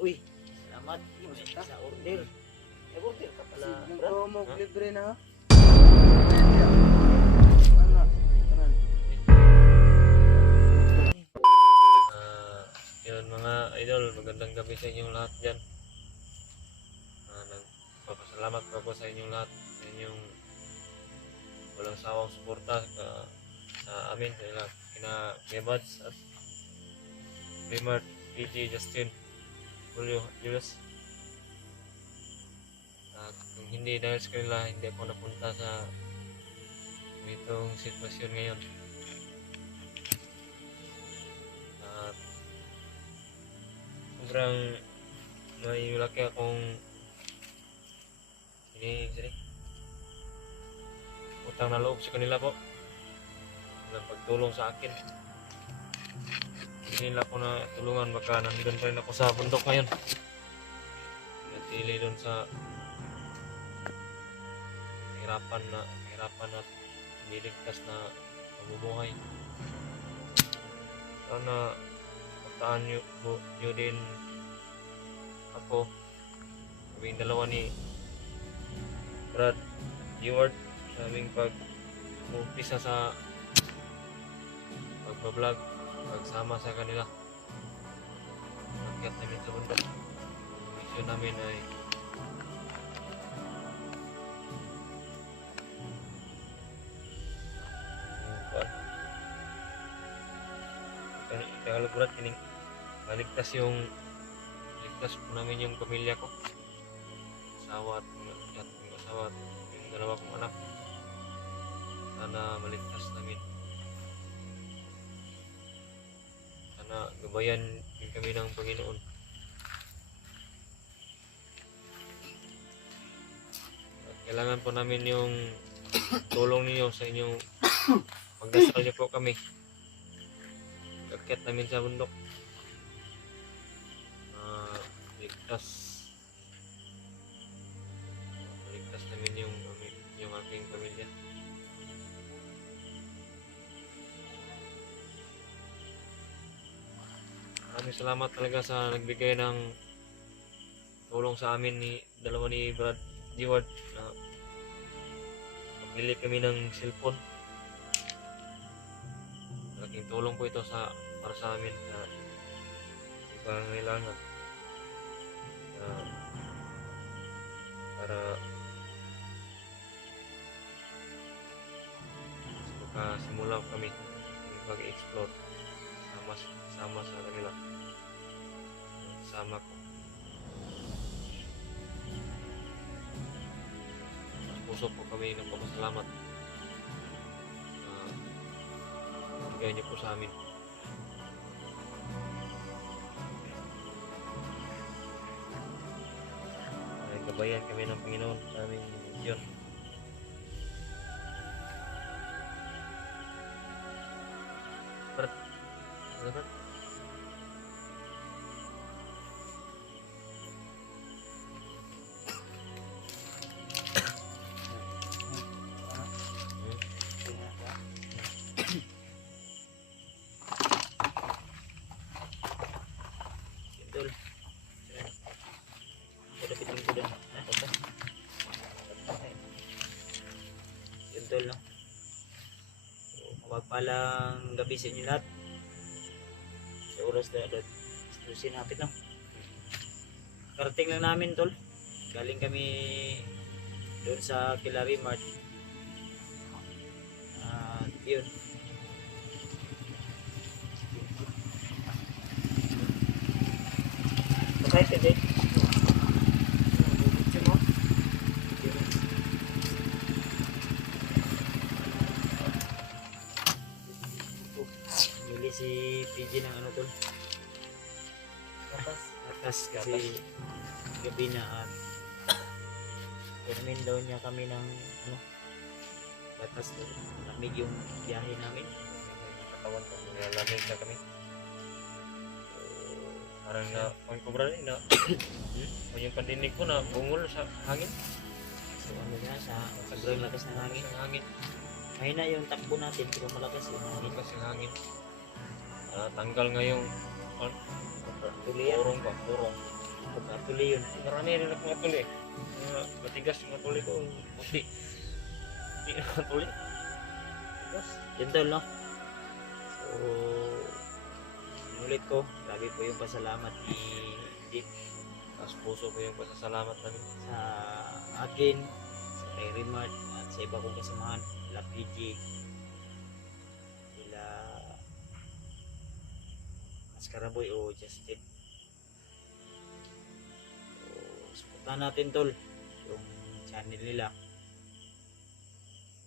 Uy, salamat. Sa order. Nag-order ka pala. Ito mo libre na ha? Yun mga idol, magandang gabi sa inyong lahat dyan. Nagpapasalamat po ako sa inyong lahat, sa inyong walang sawang suporta sa amin, sa kina Gebads at Primart, PG, Justin, Julio, Julius. At kung hindi dahil sa kanila, hindi ako napunta sa itong sitwasyon ngayon. At sobrang may laki akong utang na loob sa kanila po ng pagtulong sa akin. Hindi nila ako na tulungan, baka nandun pa rin ako sa bundok ngayon, natili doon sa hirapan at niligtas na pamumuhay. Sana pagtaan nyo din ako, kaming dalawa ni Brad Ewart sa aming pag-umpisa sa pagbablog, pagsama sa kanila. Nakyat namin sa bundok. Ang mission namin ay Tagalog kining maligtas po namin yung pamilya ko, asawa at yung dalawa kong anak. Sana maligtas namin, sana gabayan din kami ng Panginoon. At kailangan po namin yung tulong niyo sa inyong pagdasal niyo po kami. Akyat namin sa bundok, maligtas namin yung aking pamilya. Maraming salamat talaga sa nagbigay ng tulong sa amin dalawa ni Brad Ewart na magbili kami ng cellphone. Malaking tulong po ito para sa amin sa pangangailangan, para makasimula kami mag-explore sama sa kanila, sama ko. Puso po kami nagpapasalamat na bigay niyo po sa amin. Gabayan kami ng Panginoon sa aming misyon. Brad, Brad? Tol, no? Mapagpalang gabi sa inyo lahat. Sa oras na hapit lang. Karating lang namin, tol. Galing kami doon sa Kilari Mart. Yun. Excited eh. Si PG ng ano tol, atas kasi gabi na at permin daw niya kami ng ano, batas tol, lamig yung biyahe namin, Katawan ko, lamig na kami. Parang na pangkubra rin na yung pandinig ko na bungol sa hangin. so ano nga sa sobrang lakas ng hangin. Mahina yung takbo natin pero malakas yung hangin. Malakas yung hangin. Tanggal nga yung Tulian. purong. Pagkatuloy yun. Marami rin ako nga tuli. Matigas yung mga tuli ko. Puti. Puti na mga tuli. Matigas. Yun tol, no? So, inulit ko, grabe po yung pasalamat ni Deep Tapos puso ko yung pasasalamat namin. sa akin, sa kay Rimart, at sa iba kong kasamahan, sila PG, sila Mascaraboy o Justin. So, supportahan natin tol, yung channel nila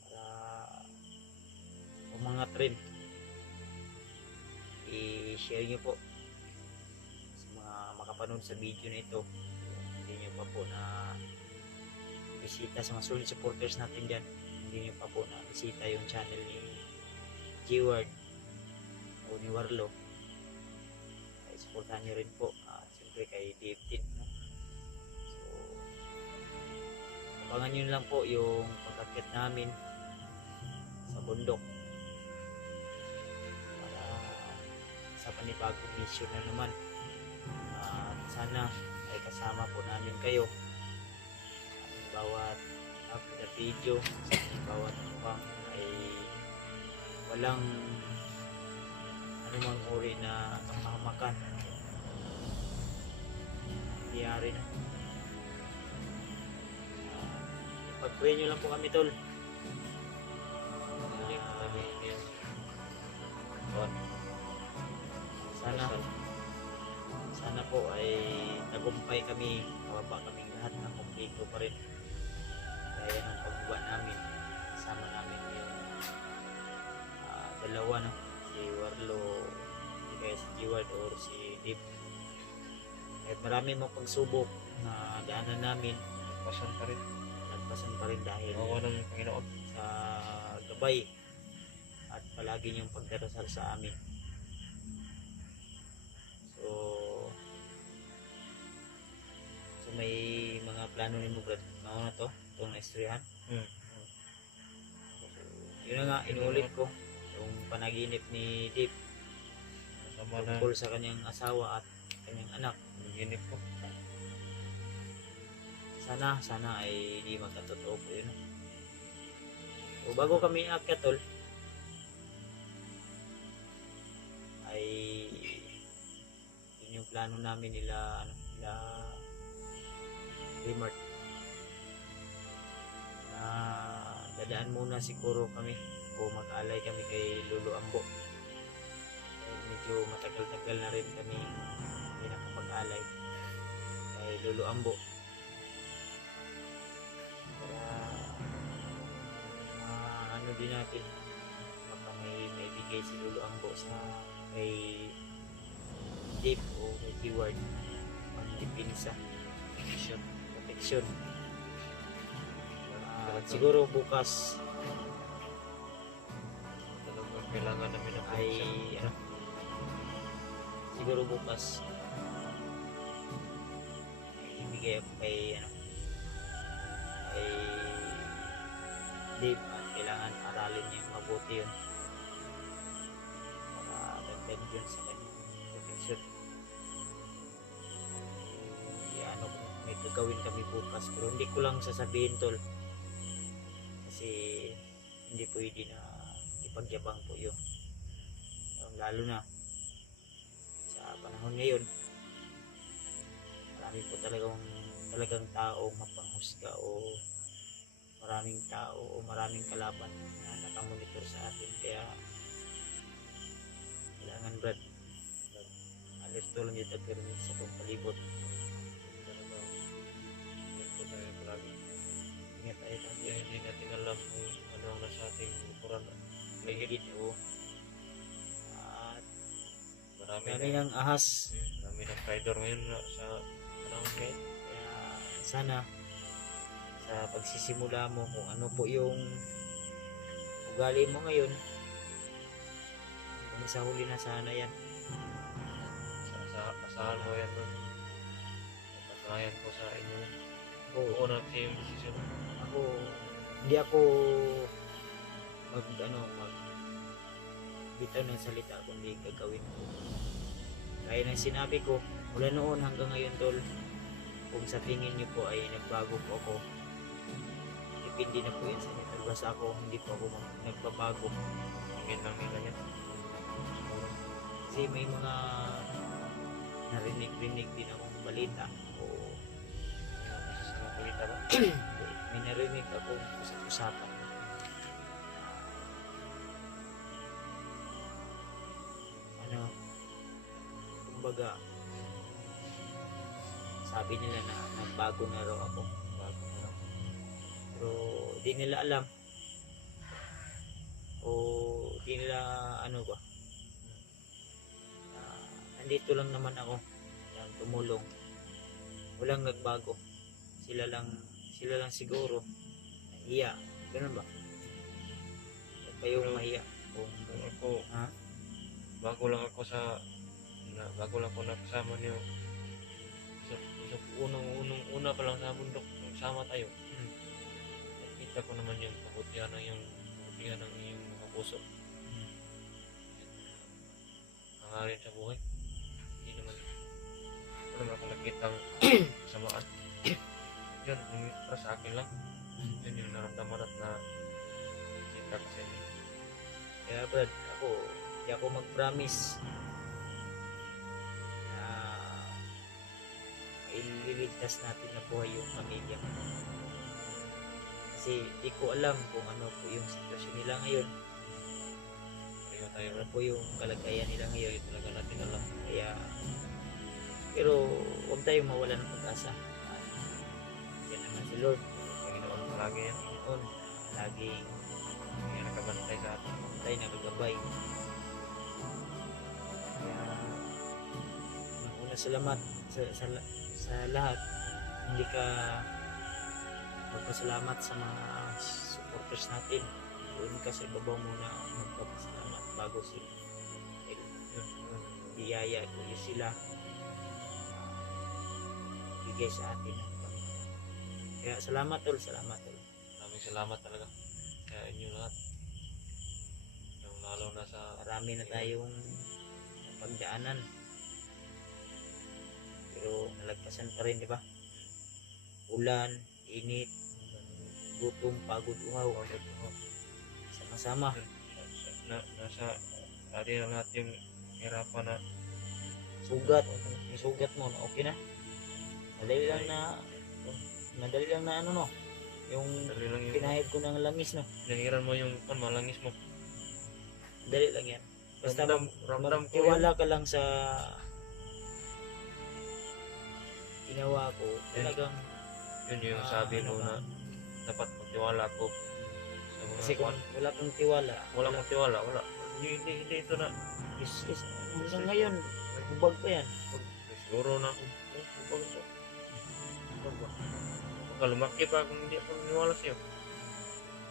para umangat rin. I-share nyo po sa mga makapanood sa video na ito. Kung hindi nyo pa po na bisita sa mga solid supporters natin dyan, hindi nyo pa po na bisita yung channel ni G-Ward o ni Warlo, ay supportahan nyo rin po. At siyempre kay DF10, no? So abangan nyo lang po yung pagkakit namin sa bundok para sa panibagong mission na naman. At sana ay kasama po namin kayo sa bawat upload na video, sa bawat mukha ay walang anumang uri na kapahamakan. Nangyayari na. Pag-pray nyo lang po kami tol. Hindi ko namin yung buwan. Sana po ay tagumpay kami, mababa kaming lahat ng kumpleto pa rin gaya ng pagbuba namin. Kasama namin yung dalawa, no? Si Warlo, hindi kaya si G-Ward or si Deep. Kahit marami mo pagsubok na daanan namin, Pasan pa rin. nagpasan pa rin dahil Awa ng Panginoon. sa gabay at palagi niyong pagdarasal sa amin. So may mga plano ni mo, Brad, na to, itong na-istrihan. Yun na nga, inulit ko yung panaginip ni Deep Kasama na. tungkol sa kanyang asawa at kanyang anak. Naginip ko. Sana ay di magkatotoo po yun. So bago kami aakyat tol, ay yun yung plano namin nila Rimart na dadaan muna siguro kami o mag-alay kami kay Lolo Ambo. Medyo matagal-tagal na rin kami hindi nakapag-alay kay Lolo Ambo para ano din natin baka may bigay si Lolo Ambo sa kay Deep o kay G-Ward pang-dipinsa protection. Siguro bukas Talagang kailangan namin ng ay protection. siguro bukas ibigay ako kay kay Dave at kailangan aralin niya mabuti yun para dagdag yun sa kanyang protection. Ano, may gagawin kami bukas pero hindi ko lang sasabihin tol kasi hindi pwede na ipagyabang po yun. Lalo na sa panahon ngayon, marami po talagang tao mapanghusga o maraming tao o maraming kalaban na nakamonitor sa atin, kaya kailangan Brad alerto lang dito pero sa itong palibot. Talagang ingat po tayo palagi. Ingat tayo Kaya tayo hindi natin alam kung ano ang nasa ating likuran. ligid o at Marami dami ng ahas. Marami ng rider ngayon sa panahon ngayon. Kaya sana sa pagsisimula mo kung ano po yung ugali mo ngayon, kung sa huli na sana yan. Asahan mo yan doon. Patunayan ko sa inyo. Oo, Oo na yung decision. hindi ako mag bitaw ng salita kundi gagawin ko. Kaya nang sinabi ko, Mula noon hanggang ngayon tol, kung sa tingin niyo po ay nagbago po ako, depende na po yan sa inyo. Tol. Basta ako, hindi po ako nagbabago. Tingin lang nila yan. Siguro. Kasi may mga narinig-rinig din akong balita o Isa sa mga balita ba? may narinig akong usap-usapan. Ano, kumbaga, sabi nila na nagbago na raw ako. Bago na. Pero di nila alam o di nila ano ba, nandito lang naman ako lang tumulong, walang nagbago, sila lang siguro nahiya, ganun ba? Huwag kayong mahiya kung Kung ako, ha? bago lang ako ako nakasama niyo. Sa una pa lang sa bundok, nung sama tayo. Nakita ko naman yung kabutihan ng iyong mga puso. Hangarin sa buhay. Hindi naman ako nakitang kasamaan. Yun, para sa akin lang. Yun yung naramdaman at na kita ko sa inyo. Kaya Brad, hindi ako mag-promise na ililigtas natin na buhay yung pamilya. Kasi di ko alam kung ano po yung sitwasyon nila ngayon, Kaya tayo ano po yung kalagayan nila ngayon. Hindi talaga natin alam. Kaya, pero huwag tayong mawala ng pag-asa. Yan naman si Lord. Panginoon palagi yan. Noon, laging Kaya nakabantay sa atin. tayo nagagabay. Kaya, una salamat sa lahat. Hindi ka magpasalamat sa mga supporters natin. Doon ka sa ibabaw muna magpapasalamat bago sila. Biyaya ko yung sila bigay sa atin. Kaya salamat tol. Maraming salamat talaga sa inyo lahat. Yung lalo na sa Marami na tayong pagdaanan. Pero nalagpasan pa rin, di ba? Ulan, init, gutom, pagod, uhaw. Sama-sama. nasa tadi na lahat yung hirapan na Sugat. Yung sugat mo, okay na? Madali lang na ano no? Yung dali lang yung pinahid ko ng langis no? pinahiran mo yung malangis mo. Dali lang yan. Basta Ramdam ko magtiwala ka lang sa ginawa ko. Talagang yun yung sabi mo ano ba? na dapat magtiwala ko sa mga kasi kung wala kang tiwala, wala kang tiwala, wala. Hindi ito na is hanggang ngayon, hubag pa yan. siguro na ako. Baka lumaki pa kung hindi ako naniwala sa'yo.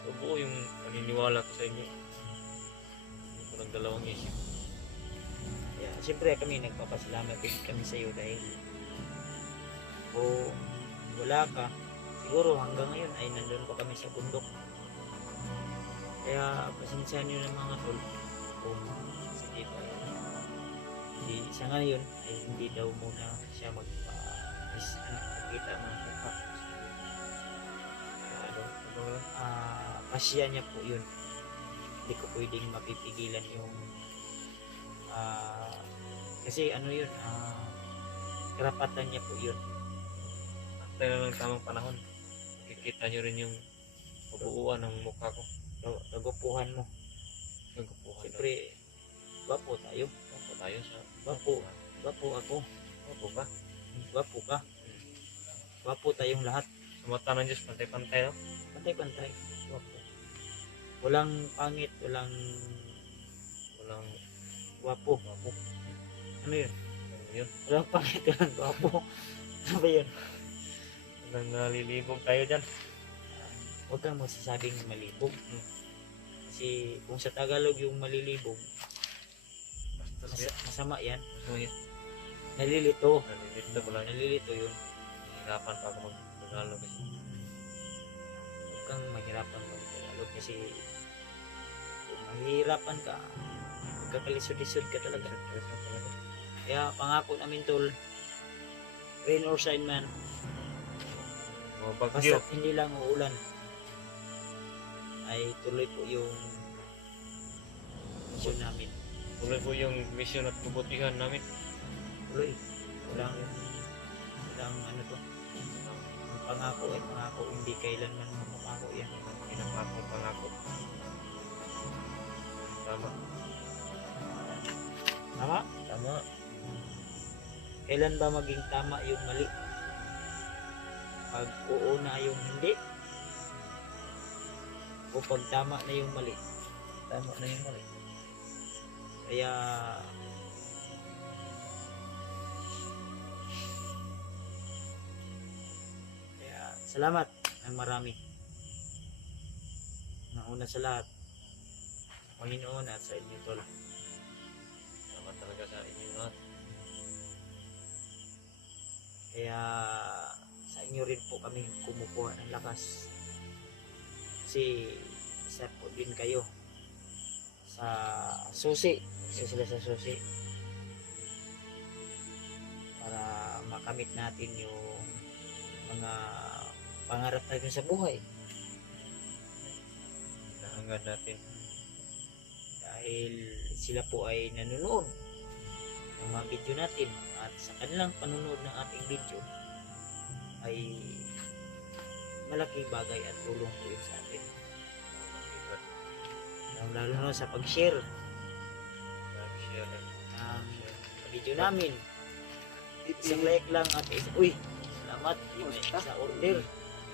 So, buo yung paniniwala ko sa inyo. Hindi ko nagdalawang isip. Kaya siyempre kami nagpapasalamat din kami sa iyo dahil kung wala ka, siguro hanggang ngayon ay nandun pa kami sa bundok. Kaya pasensyahan nyo ng mga tol kung sige pa hindi sa ngayon ay hindi daw muna siya magpakita mga mukha. Pasya niya po yun. Hindi ko pwedeng mapipigilan yung kasi ano yun, karapatan niya po yun. Antay na lang tamang panahon. Kikita nyo rin yung kabuuan ng mukha ko. Kagupuhan mo. Nagkupuhan na. Siyempre, gwapo tayo. Ako tayo sa Gwapo ako. Ako ba? Gwapo ka. Gwapo tayong lahat. Sa mata ng Diyos, pantay-pantay, no? Pantay-pantay. Gwapo. Walang pangit, walang gwapo. Ako. Ano yun? Ano yun? Walang pangit, walang gwapo. Ano ba yun? Nang nalilibog tayo dyan. Huwag kang masasabing malibog. Kasi kung sa Tagalog yung malilibog, Basta masama yan. so, yun. Nalilito. Nalilito ko lang. Nalilito yun. Hirapan pa ako mag-Tagalog kasi. Huwag kang mahirapan mag-Tagalog kasi kung mahirapan ka, magkakalisod-lisod ka talaga. Kaya pangako namin tol, rain or shine man, Mga bagyo. basta hindi lang uulan, ay tuloy po yung mission namin. Tuloy po yung mission at kabutihan namin. Tuloy. Walang ano to. Ang pangako ay pangako, hindi kailanman mamako yan. Pinapakong pangako. Tama. Tama? Tama. Kailan ba maging tama yung mali? Pag oo na yung hindi? O pag tama na yung mali? Tama na yung mali. Kaya salamat ng marami. Nauna sa lahat, Panginoon at sa inyo tol. Salamat talaga sa inyo lahat. Kaya sa inyo rin po kami kumukuha ng lakas. Kasi isa po din kayo sa susi. Isa sila sa susi. Para makamit natin yung mga pangarap natin sa buhay. Hanggang natin. Dahil sila po ay nanonood ng mga video natin at sa kanilang panunood ng ating video ay malaking bagay at tulong po yun sa atin. Lalo na sa pag-share Share. ng video namin. Isang like lang at uy, salamat sa order.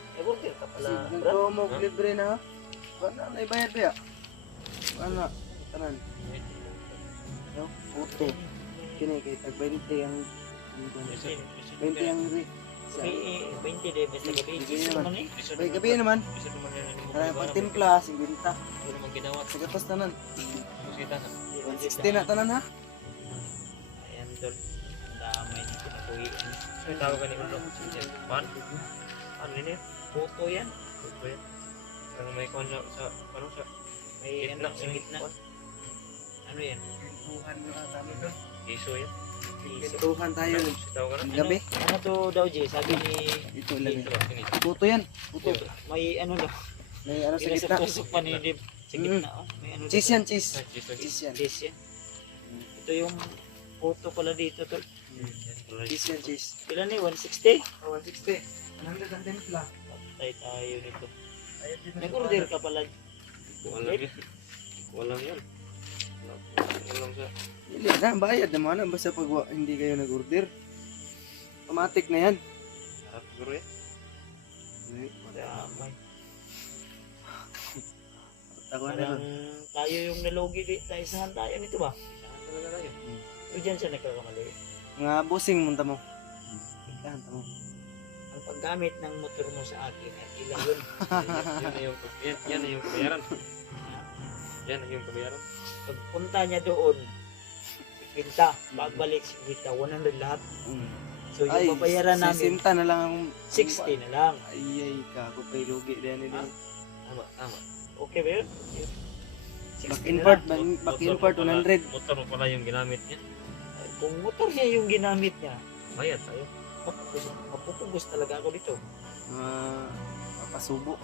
May order ka pala, Kasi Brad. nagpamog libre na ha. Wala na ibayad ba ya? Wala. Tanan. No? Puto. Kini kay tag 20 ang 20 ang ri. Sa Okay, 20 din basta gabi. Gabi Isa naman. naman eh. bay gabi naman. Bisa naman yan ang Kaya mga pag timpla 50. Ano naman ginawa? Sa gatos tanan. Musita na. 160 na tanan ha. Ayan tol. Damay na pinakuhian. Ay, tawag ka ni Ulo. Man? Ano yun yan? Photo yan. Ito yan. Ano may kanya sa, ano sa, May ano gitna, sa gitna. Ano yan? Tuhan mo ata mo to. iso yan. Tuhan tayo. Tawag ka na? Gabi. Ano to daw Jay? Sabi ni Ito lang. Ito ba? Sini. Puto yan. Puto. may ano daw. May ano sa Sa gitna. tusok pa ni Dib. Sa gitna oh. May ano Cheese yan, cheese. Ah, cheese lagi. Cheese yan. Cheese yan. Ito yung photo pala dito tol. Cheese yan, cheese. Ilan eh? 160? Oh, 160. 100 ang timpla. Patay tayo nito. Ayun dito. Nag-order ka pala. Walang yan. Walang yan. Walang sa, Hindi na, bayad naman na basta pag hindi kayo nag-order. Automatic na yan. harap siguro yan. Damay. Ako na Parang ron. tayo yung nalugi tayo sa hantayan ito ba? Saan talaga tayo? O dyan siya nagkakamali. Nga busing munta mo. Ikahan mo. Ang paggamit ng motor mo sa akin ay ilang yun. Yan na yung, yan na yung kabayaran. Yan na yung kabayaran. Pagpunta niya doon, 50. Pagbalik, 50. 100 lahat. So yung babayaran namin, 60 na lang ang 60 na lang. Ay, kako kay lugi din Ah. ni. Tama, tama. Okay ba yun? 60 Back na import, lang. back import 100. Motor mo pala yung ginamit niya. Kung motor niya yung ginamit niya, Bayad tayo. mapupugos talaga ako dito. Papasubo.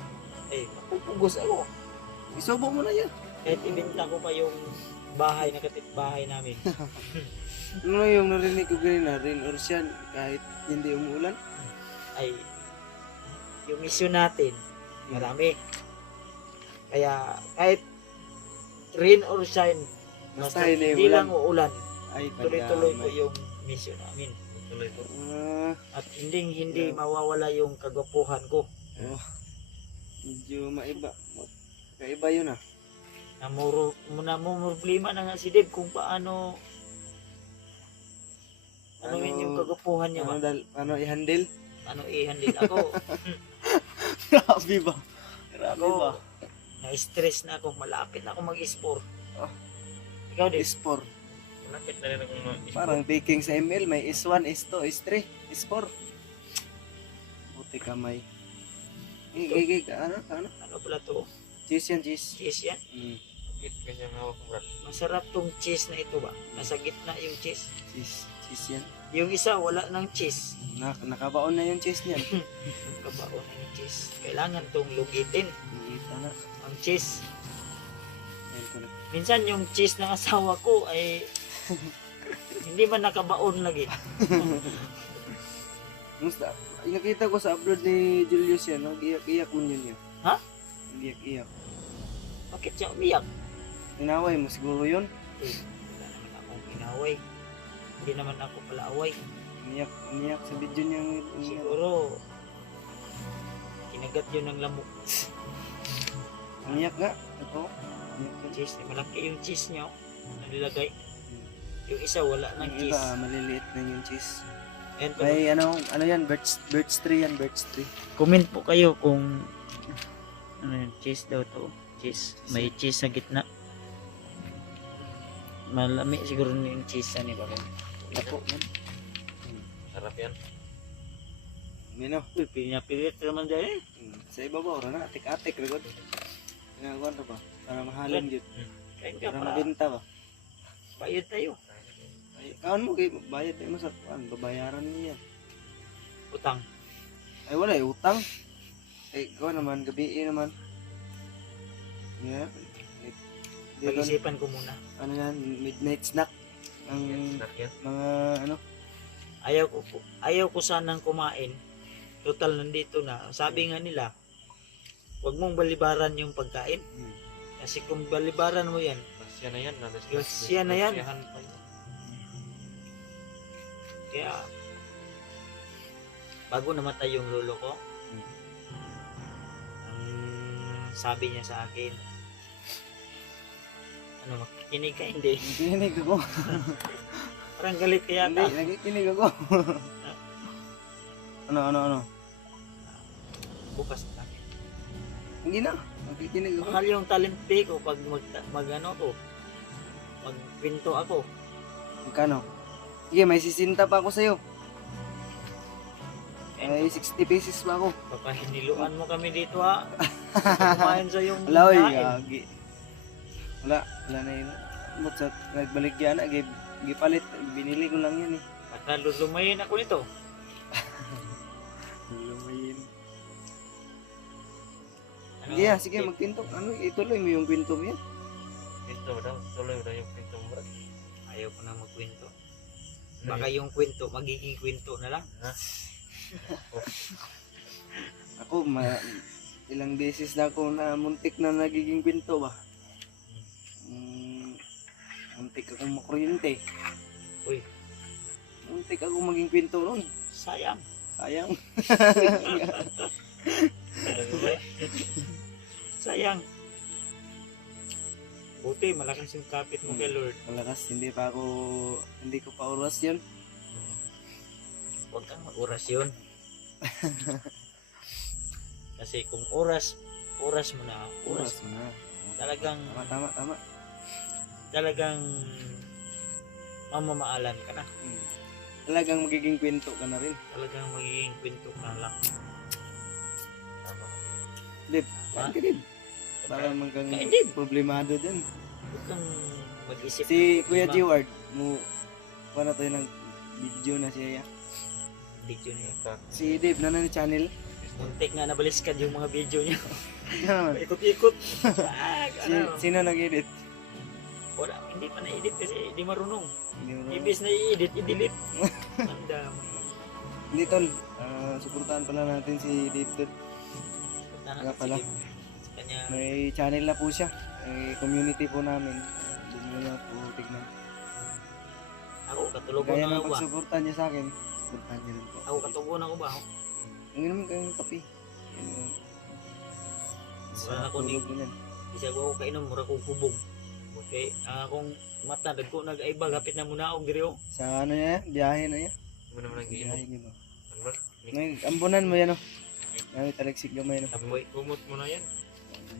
Mapupugos ako. Isubo mo na yan. Kahit ibenta ko pa yung bahay na kapitbahay namin. Ano yung narinig ko kanina, rain or shine, kahit hindi umuulan. Ay yung mission natin marami, kaya kahit rain or shine basta Basta hindi hindi ulan. lang uulan, Ay, tuloy-tuloy po pagdamay. yung mission namin Tuloy po. at hindi Yeah. mawawala yung kagwapuhan ko. Medyo maiba. Kaiba yun ah. Namumroblema na nga si Deb kung paano ano yun yung kagwapuhan niya ba, Ano i-handle? ano i-handle ako. Grabe ba? Grabe Ako, ba? na-stress na ako, malapit na ako mag-sport. Oh. Ikaw din? S4. Malapit na rin akong Parang taking sa ML, may S1, S2, S3, S4. Buti kamay. Ano? Ano pala to? Cheese yan, cheese. Cheese yan? Bakit ganyan hawak mo, Brad? Masarap tong cheese na ito ba? Nasa gitna yung cheese. Cheese yan. Yung isa wala ng cheese. Nakabaon na yung cheese niyan. Kabaon na yung cheese. Kailangan tong lugitin Kita na. ang cheese. Ayun ko na. Minsan yung cheese ng asawa ko ay hindi man nakabaon lagi. Musta? Nakita ko sa upload ni Julius yan, nag-iyak-iyak mo yun. Ha? Nag-iyak-iyak. Bakit siya umiyak? Inaway mo siguro yun. Eh, wala naman akong inaway. Hindi naman ako pala away. Umiyak sa video niya. Siguro, kinagat yun ng lamok. Umiyak nga. Ito. Umiyak yun. Cheese, malaki yung cheese niya. Nalilagay. Yung isa wala ng Yung cheese. iba, maliliit na yung cheese. And May ano yan, birch tree yan, birch tree. comment po kayo kung ano yun, cheese daw to. Cheese. May cheese sa gitna. Malami siguro na yung cheese ni Bakit. Ako, man. Sarap yan. Mino. Uy, pinapilit naman dyan eh. Sa ibabaw, na, atik-atik, rigod. Ginagawa na ba? Para mahalin yun. Kain ka Para pa. mabinta ba? Bayad tayo. Ay, kaon mo, kay bayad tayo mo sa kuan, babayaran niya yan. Utang. Ay, wala, utang. Ay, ikaw naman, gabi naman. Yeah. Dito, Pag-isipan ko muna. ano yan, midnight snack. Ang Snack yan. mga, ano, Ayaw ko sanang kumain. Total nandito na. Sabi nga nila, huwag mong balibaran yung pagkain. Kasi kung balibaran mo yan, Grasya na yan. Grasya na yan. Grasyahan pa yan. kaya bago namatay yung lolo ko, ang sabi niya sa akin, ano, makikinig ka? Hindi. nakikinig ako. Parang galit ka Hindi, yata. nakikinig ako. ano. Bukas na. Hindi na, nakikinig ako. Mahal yung talente ko pag ano ko, magpinto ako. Magkano? Sige, may sisinta pa ako sa'yo. May 60 pesos pa ako. Papahiniluan mo kami dito ha. Kumain sa yung Wala, oy, kain. gagi. Wala na yun. Ba't sa nagbaligyan na, gipalit, binili ko lang yun eh. At nalulumayin ako nito. Lumayin. Ano, Sige, sige, magpinto. Ano, ituloy mo yung pinto mo yan. Pinto daw. Tuloy daw yung pinto mo. Ayaw ko na magkwento. Baka yung kwento, magiging kwento na lang. Ha? Ako, ilang beses na ako na muntik na nagiging pinto ba. Muntik akong makuryente. Uy, Muntik ako maging pinto ron. sayang. Sayang. Sayang. Buti, malakas yung kapit mo kay Lord. Malakas, hindi ko pa oras yun. Huwag kang mag-oras yun. Kasi kung oras mo na, oras mo na. talagang Tama. mamamaalan ka na. Talagang magiging kwento ka na rin. Talagang magiging kwento ka na lang. Tama. Dib, Ha? kain ka din. Para magkang Kain din. problemado din. Huwag kang mag-isip. Si ng Kuya iba. G-Ward, wala tayo ng video na siya. Video na yun. Si Dave, na channel. Muntik nga nabaliskad yung mga video niya. Ano naman? Ikot-ikot. Sino nag-edit? Wala, hindi pa na-edit kasi hindi marunong. Hindi mo na- Ibis na i-edit, i-delete. Ang damay. Hindi tol, suportahan pala natin si Dave tol. Punta Nga natin pala. si Dave. Sa kanya, May channel na po siya. May community po namin. Doon mo na po tignan. ako katulog Kaya na ng ako ba? pagsuportahan niya sa akin, suportahan niya rin po. Ako katulog na ako ba? Ang naman kayong kape. Yun, Wala ako ni- tulog mo yan. Isa ko kainom, mura kong kubog. Okay, akong mata, dagko nag-aiba, gapit na muna akong giriyo. Sa ano niya, biyahe na niya. Mo naman ang Biyahe giinom. niya ba? Ano ba? May ambunan mo yan o. May talagsik gamay no. Apoy, Kumot mo na yan.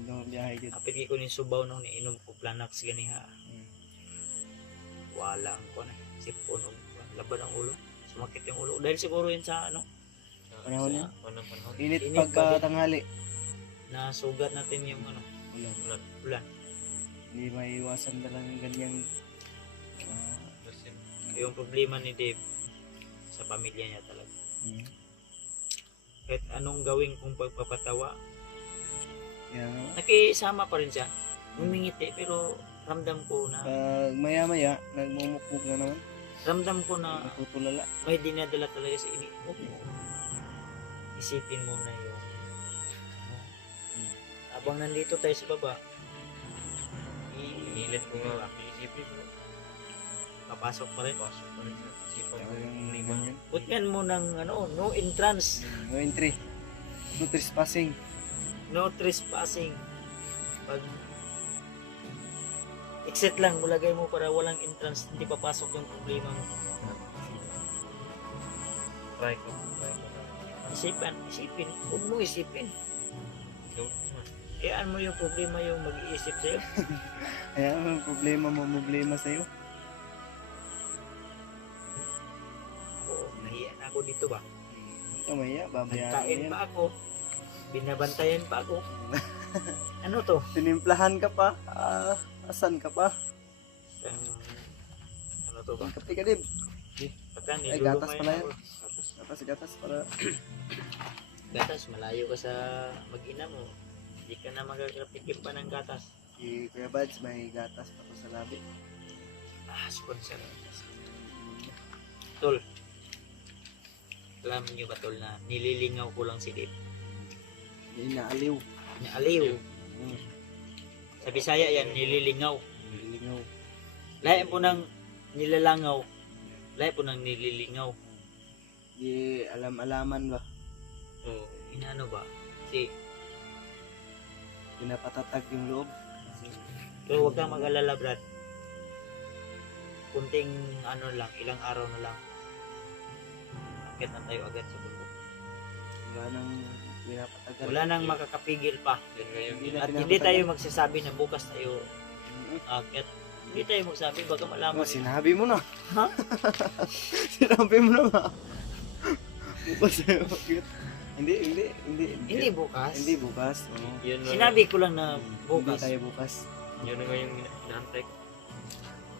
Ang biyahe dyan. kapit ko ni subaw nung niinom ko planax ganiha. Wala ang ko na. Sipon, laban ang ulo. Sumakit yung ulo. Dahil siguro yun sa ano, Panahon sa- niya. Panahon. Init Init pagka pa din. tanghali. nasugat natin yung ano, Wala. ulan. Hindi maiwasan na lang yung ganyang Kasi Yung problema ni Dave, sa pamilya niya talaga. Mm. Kahit anong gawin kong pagpapatawa, Kaya nga, nakisama pa rin siya. Humingiti pero ramdam ko na pag maya-maya, nagmumukmuk na naman. ramdam ko na Natutulala. may dinadala talaga sa ini. Isipin mo na yung ano, habang nandito tayo sa baba, Pinilit ko nga, isipin ko. papasok pa rin. Pasok pa rin sa isipan ko Talagang yung lima. ganyan. Butyan mo ng ano, no entrance, No entry. No trespassing. no trespassing. Pag exit lang, mulagay mo para walang entrance, hindi papasok yung problema mo. Try ko. Isipin, huwag mo isipin. So, Kayaan mo yung problema yung mag-iisip sa'yo. Kaya ang problema sa'yo. Oo, nahiya na ako dito ba? Kamaya, babayaan Nagkain yan. pa ako, binabantayan pa ako. Ano to? Tinimplahan ka pa. Asan ka pa? Ano to ba? Kape ka din. Pagka Ay, gatas nilulumay pala yan. ako. Gatas para... Gatas, malayo ka sa mag-ina mo. Hindi ka na magkakapikim pa ng gatas. Si Kuya Bads, may gatas pa po sa labi. Sponsor. Tol. Alam niyo ba tol na nililingaw ko lang si Dave. Inaaliw. Aliw. Sa Bisaya yan, nililingaw. Nililingaw. Lahat po ng nilalangaw. Lahat po ng nililingaw. Di alam-alaman ba? Oo. Inaano ba? Si Pinapatatag yung loob. pero huwag kang mag-alala, Brad. Kunting ano lang, ilang araw na lang. Akit na tayo agad sa bundok. Wala nang pinapatagal. Wala nang makakapigil pa. Yan nga yung Hindi na At hindi pinapatagal. tayo magsasabi na bukas tayo akit. Hindi tayo magsabi, baka malaman. Oh, sinabi mo na. Ha? Sinabi mo na nga. Bukas sa'yo. Hindi Hindi bukas. Hindi bukas. Oo. Yun na Sinabi ko lang na Hindi bukas. tayo bukas. Yun na nga yung inaantay ko.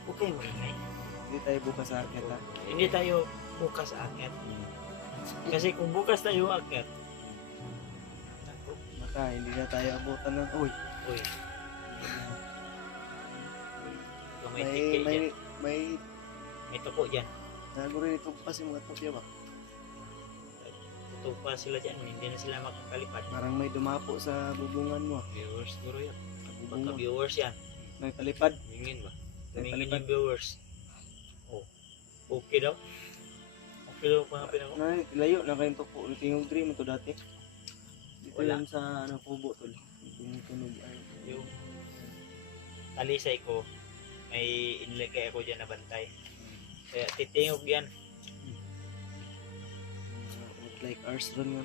Huwag kayo maingay. Hindi tayo bukas sa akin ha. Hindi tayo bukas akit. Kasi kung bukas tayo akit, Baka hindi na tayo abutan ng... Uy, uy, kung may may, ticket may, dyan, may, may tuko dyan. nago rin itong pas yung mga tupya ba? Tutup pa sila dyan, hindi na sila makakalipad. Parang may dumapo sa bubungan mo. Viewers siguro yan. Sa Pagka bubungan. viewers yan, May palipad. Hingin ba? tumingin yung viewers. Oh, okay daw. Okay daw pangapin ako. Layo na kayong tupo. Tingog dream ito dati. Dito Wala. yan sa ano, kubo tol. Tumutunog ay. Yung talisay ko, may inilagay ako dyan na bantay. Kaya titingog yan. What like ours ron nga.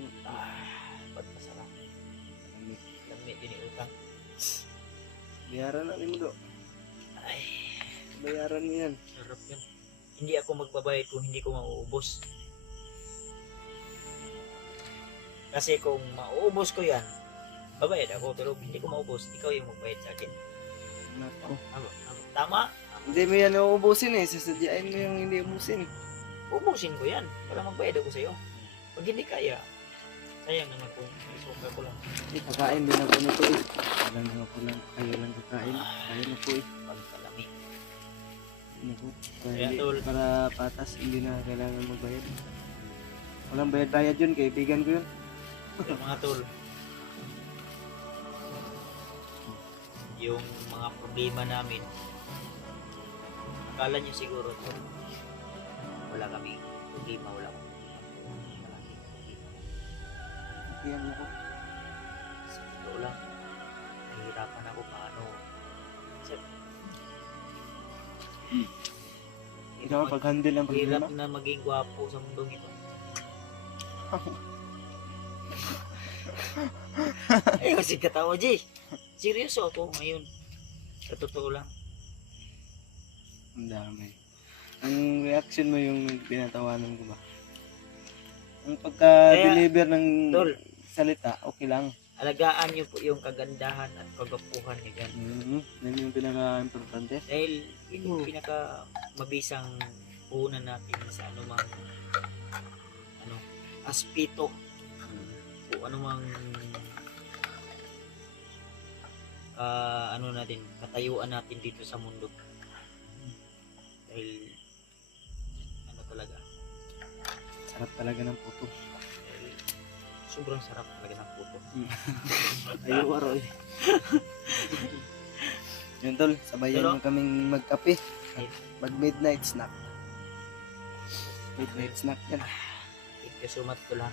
Ba't masarap? Lamit din yung utang. Bayaran na mo do. Ay, Bayaran mo yan. sarap yan. Hindi ako magbabayad kung hindi ko mauubos. Kasi kung mauubos ko yan, babayad ako. Pero hindi ko maubos, ikaw yung magbayad sa akin. Nako. Tama? Hindi mo yan uubusin eh. Sasadyain mo yung hindi ubusin. Ubusin ko yan para magbayad ako sa'yo. Pag hindi kaya, sayang naman kung isuka ko lang. Kakain din ako nito eh. Alam nga po lang. Kayo lang kakain. Kayo na po eh. Pagkalami. Naku. Para, Kaya, hindi, tol. para patas, hindi na kailangan magbayad. Walang bayad-bayad yun. Kaibigan ko yun. Pero mga tol, yung mga problema namin, akala nyo siguro tol, wala kami problema, wala akong problema. Malaki problema. Yan ako. Sa totoo lang, nahihirapan ako paano. Kasi, Ikaw ang pag-handle ng hirap problema. na maging gwapo sa mundong ito. Ay, kasi katawa, Jay. Seryoso ako ngayon. Sa totoo lang. Ang dami. Ang reaction mo yung pinatawanan ko ba? Ang pagka-deliver ng Tol. salita, okay lang. Alagaan niyo po yung kagandahan at kagapuhan niyo dyan. Yan yung pinaka-importante. Dahil yun yung pinaka mabisang puhunan natin sa anumang respeto o anumang ano natin, katayuan natin dito sa mundo. Dahil ano talaga, Sarap talaga ng puto. dahil sobrang sarap talaga ng puto. Ayaw araw eh. Yun tol, sabayan Tolo. mo kaming magkape. Mag midnight snack. Midnight snack yan. Thank you so much tol ha.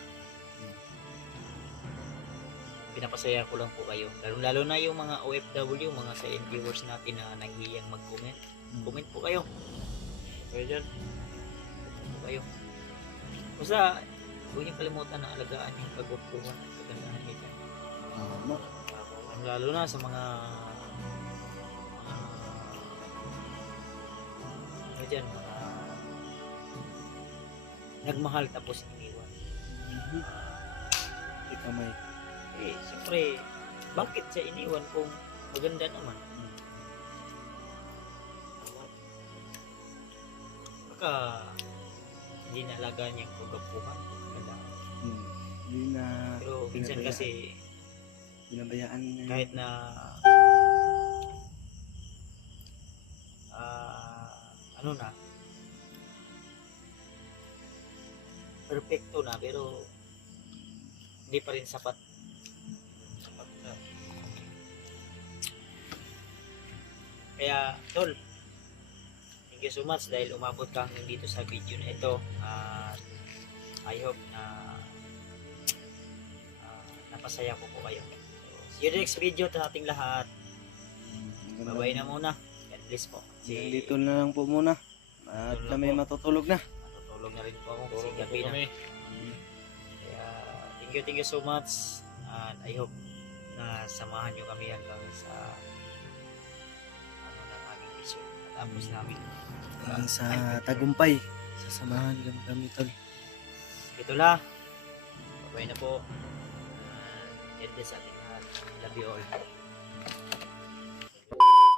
Pinapasaya ko lang po kayo. Lalo na yung mga OFW, mga silent viewers natin na nahihiyang mag-comment. Comment po kayo. Okay dyan. Comment po kayo. Basta, huwag niyong kalimutan na alagaan yung kagwapuhan at kagandahan niyo dyan. Tama. Lalo na sa mga ano dyan, mga nagmahal tapos iniwan. Ikaw may. Eh, siyempre, bakit siya iniwan kung maganda naman? Baka hindi naalagaan niyang kagwapuhan. Hindi na Pero minsan Pinabayaan. kasi binabayaan na kahit na ano na perfecto na pero hindi pa rin sapat. Kaya tol, thank you so much dahil umabot ka hanggang dito sa video na ito at I hope na napasaya ko po kayo. So, see you next video sa ating lahat. Bye-bye na muna. God bless po. Hanggang dito na lang po muna. At Dito na kami po. matutulog na. Matutulog na rin po ako kasi Tulog na po gabi na. kami. Kaya thank you so much and I hope na samahan nyo kami hanggang sa ano ng aming mission. Tapos namin. Hanggang sa tagumpay. Sasamahan lang kami tol. Ito la. Bye-bye na po. God bless ating lahat. Love you all.